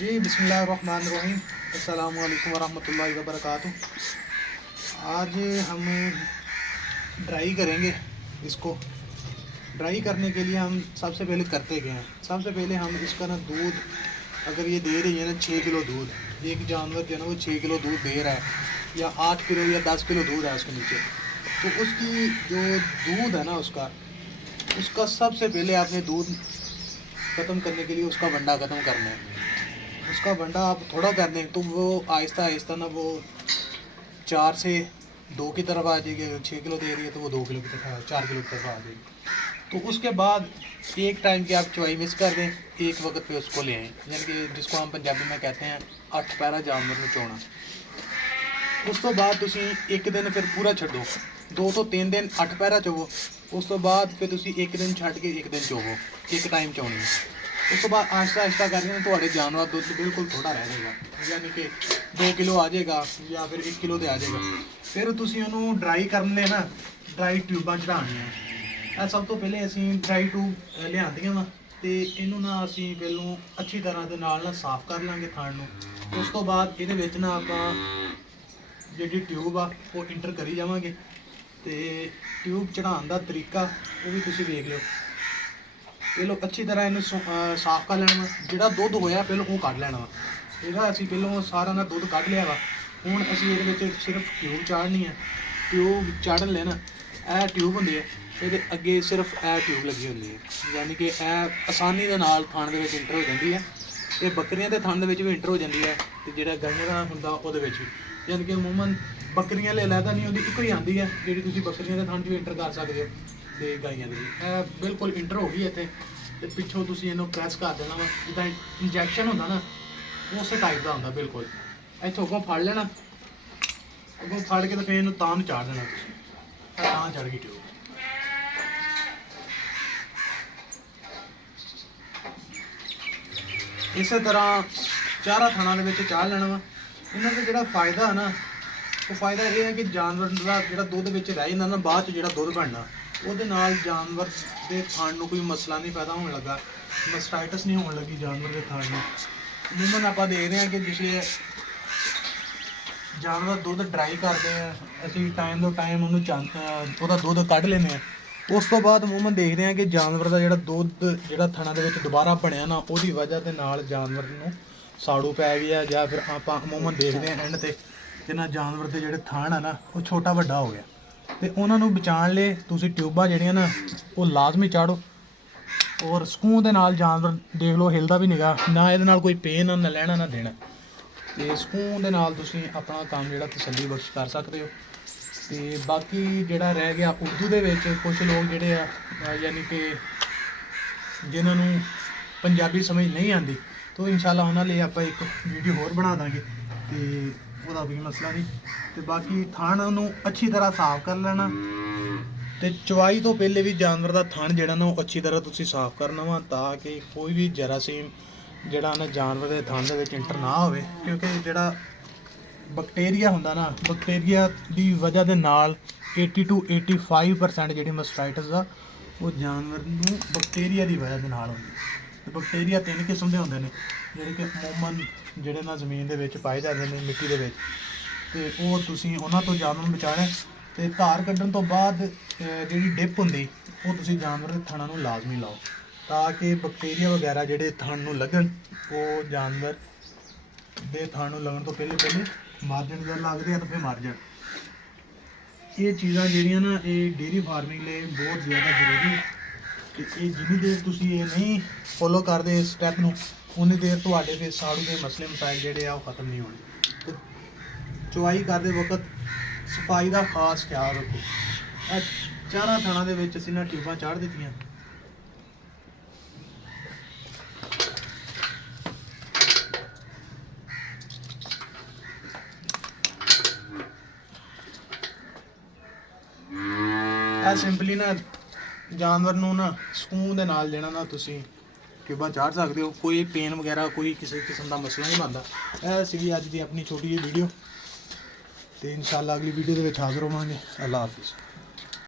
जी बिस्मिल्लाहिर्रहमानिर्रहीम अस्सलामु अलैकुम वरहमतुल्लाहि वबरकातुह। आज हम ड्राई करेंगे इसको। ड्राई करने के लिए हम सबसे पहले करते क्या हैं, सबसे पहले हम इसका ना दूध, अगर ये दे रही है ना 6 किलो दूध, एक जानवर जो है ना वो 6 किलो दूध दे रहा है या 8 किलो या 10 किलो दूध है उसके नीचे, तो उसकी जो दूध है ना उसका सबसे पहले आपने दूध ख़त्म करने के लिए उसका वंडा ख़त्म करना है। उसका वंडा आप थोड़ा कर दें तो वो आहिस्ता आहिस्ता ना वो 4 से 2 की तरफ आ जाएगी। अगर 6 किलो दे रही है तो वो 2 किलो की तरफ, 4 किलो की तरफ आ जाएगी। तो उसके बाद एक टाइम की आप चवाई मिस कर दें, एक वक्त पे उसको ले आएँ, यानी कि जिसको हम पंजाबी में कहते हैं 8 पैरा जानवर में चोना। उस तो बाद तुसी एक दिन फिर पूरा छड्डो, 2 ਤੋਂ 3 दिन 8 पैरा चोवो। उस तो बाद फिर तुसी एक दिन छड्ड के एक दिन चोवो, एक टाइम चोनी। उस तो बाद आहिस्ता आहिस्ता करके थोड़े जानवर दुध बिल्कुल थोड़ा रह जाएगा, यानी कि 2 किलो आ जाएगा या फिर 1 किलो तो आ जाएगा। फिर तुसी उन्होंने ड्राई करने ना, ड्राई ट्यूबां चढ़ानियां। सब तो पहले असी ड्राई ट्यूब लियांदियां वा ते इनू ना असी पहलों अच्छी तरह दे नाल ना साफ कर लांगे थान नूं। उस तो बाद इहदे विच ना आपां ਜਿਹੜੀ ट्यूब आ वो इंटर करी जावांगे ਤੇ ट्यूब चढ़ाਉਣ ਦਾ तरीका वो भी तुसीं वेख लिओ। ਪਹਿਲੋਂ अच्छी तरह ਇਹਨੂੰ ਸਾਫ਼ ਕਰ ਲੈਣਾ ਵਾ। ਜਿਹੜਾ ਦੁੱਧ ਹੋਇਆ ਪਹਿਲੋਂ ਉਹ ਕੱਢ ਲੈਣਾ ਵਾ। ਇਹਦਾ ਅਸੀਂ ਪਹਿਲੋਂ ਸਾਰਾ ਨਾ ਦੁੱਧ ਕੱਢ ਲਿਆ ਵਾ। ਹੁਣ ਅਸੀਂ ਇਹਦੇ ਵਿੱਚ ਸਿਰਫ ਟਿਊਬ ਚਾੜਨੀ ਹੈ। ਟਿਊਬ ਚਾੜਨ ਲਈ ਨਾ ਇਹ ਟਿਊਬ ਹੁੰਦੀ ਹੈ, ਇਹਦੇ ਅੱਗੇ ਸਿਰਫ ਇਹ ਟਿਊਬ ਲੱਗੀ ਹੁੰਦੀ ਹੈ, ਯਾਨੀ ਕਿ ਇਹ ਆਸਾਨੀ ਦੇ ਨਾਲ ਥਣ ਦੇ ਵਿੱਚ ਇੰਟਰ ਹੋ ਜਾਂਦੀ ਹੈ। ਇਹ ਬੱਕਰੀਆਂ ਦੇ ਥਣ ਦੇ ਵਿੱਚ ਵੀ ਇੰਟਰ ਹੋ ਜਾਂਦੀ ਹੈ ਤੇ ਜਿਹੜਾ ਗਾਈਆਂ ਦਾ ਹੁੰਦਾ ਉਹਦੇ ਵਿੱਚ ਵੀ, यानी कि अमूमन बकरियां ले लैदा नहीं होती, इको ही आती है जी तुम बकरियां के थन च भी इंटर कर सकते हो तो गाइयां की बिल्कुल इंटर हो गई इतने। तो पिछों तुम इनू प्रैस कर देना वा, जिदा इंजैक्शन होंगे ना उस टाइप का होंगे बिल्कुल। इतों अगों फड़ लेना, अगों फड़ के तो फिर इनू तां चाड़ देना, तां चढ़ गई ट्यूब। इस तरह चारा थाना के चाड़ लेना वा। इन्हों का जोड़ा फायदा है ना, वो फायदा यह है कि जानवर का जो दुध रह जाता ना, बाद जो दुध बनना वो जानवर के थन को कोई मसला नहीं पैदा होने लगा, मस्टाइटिस नहीं होने लगी जानवर के थन में। अमूमन आप देख रहे हैं कि जिसले जानवर दुध ड्राई करते हैं असी टाइम तो टाइम उन्होंने दुध कढ़ लेने। उस तो बाद अमूमन देखते हैं कि जानवर का जोड़ा दुध जो थना के दोबारा बनया ना, वो वजह के नाल जानवर को साड़ू पै गया, या फिर आप अमूमन देखते हैं एंड ते कि जानवर के जोड़े थन है ना वो छोटा वड्डा हो गया। तो उन्होंने बचाने लिए तुसी ट्यूबां जिहड़ियां ना वो लाजमी चाड़ो, और सकून के नाल जानवर देख लो हिलदा भी निगा ना, ये कोई पेन ना लेना ना देना, तो सकून के नाल तुसी अपना काम जिहड़ा तसल्ली बख्श कर सकते हो। तो बाकी जिहड़ा रह गया उर्दू दे विच कुछ लोग जिहड़े आ यानी कि जिन्होंने पंजाबी समझ नहीं आती, तो इंशाल्लाह उन्होंने लिए आप एक वीडियो होर बना देंगे, तो वह कोई मसला नहीं। तो बाकी थान उन्होंने अच्छी तरह साफ कर लेना, तो चवाई तो पहले भी जानवर का थन जोड़ा ना अच्छी तरह तुसी साफ करना वा, ताकि कोई भी जरासीम जोड़ा ना जानवर के थन के इंटर ना हो, क्योंकि जोड़ा बैक्टीरिया होंदा ना, बैक्टीरिया की वजह के नाल 80 to 85% जी मस्टाइटिस आ वो जानवर नूं बैक्टीरिया की वजह के नाल होंदी। तो बैक्टीरिया 3 किस्म के होंदे ने, जिहड़े कि अमूमन जिहड़े ना जमीन दे विच पाए जाते हैं, मिट्टी दे विच, ते ओह तुसीं उन्हां तो जानवर बचाने। ते धार कड्ढण तो बाद जिहड़ी डिप हुंदी वो तुसीं जानवर दे थणां नूं लाजमी लाओ, ताकि बैक्टीरिया वगैरह जिहड़े थण नूं लगन वो जानवर दे थण नूं लगन तो पहले मर जाण, जद लगदे आ तो फिर मर जाण। ये चीज़ां जिहड़ियां ना ये डेयरी फार्मिंग लिए बहुत ज़्यादा जरूरी है। ये जिन्नी देर तुसी ये नहीं फॉलो करते इस स्टैप नूं, उन्नी देर तुहाडे फिर साड़ू के मसले मसाइल जिहड़े आ खत्म नहीं होने। तो चवाई करते वक्त सफाई का खास ख्याल रखो। चारा थाना दे विच असीं ना ट्यूबां चाड़ दित्तियां, सिंपली ना जानवर नूं ना सकून दे नाल देना ना तुसी ट्यूबां चाड़ सकते हो, कोई पेन वगैरह कोई किसी किस्म का मसला नहीं बनता। यह सी अज की अपनी छोटी जी वीडियो, तो इंशाल्लाह अगली वीडियो के हाज़िर होवांगे। अल्लाह हाफिज़।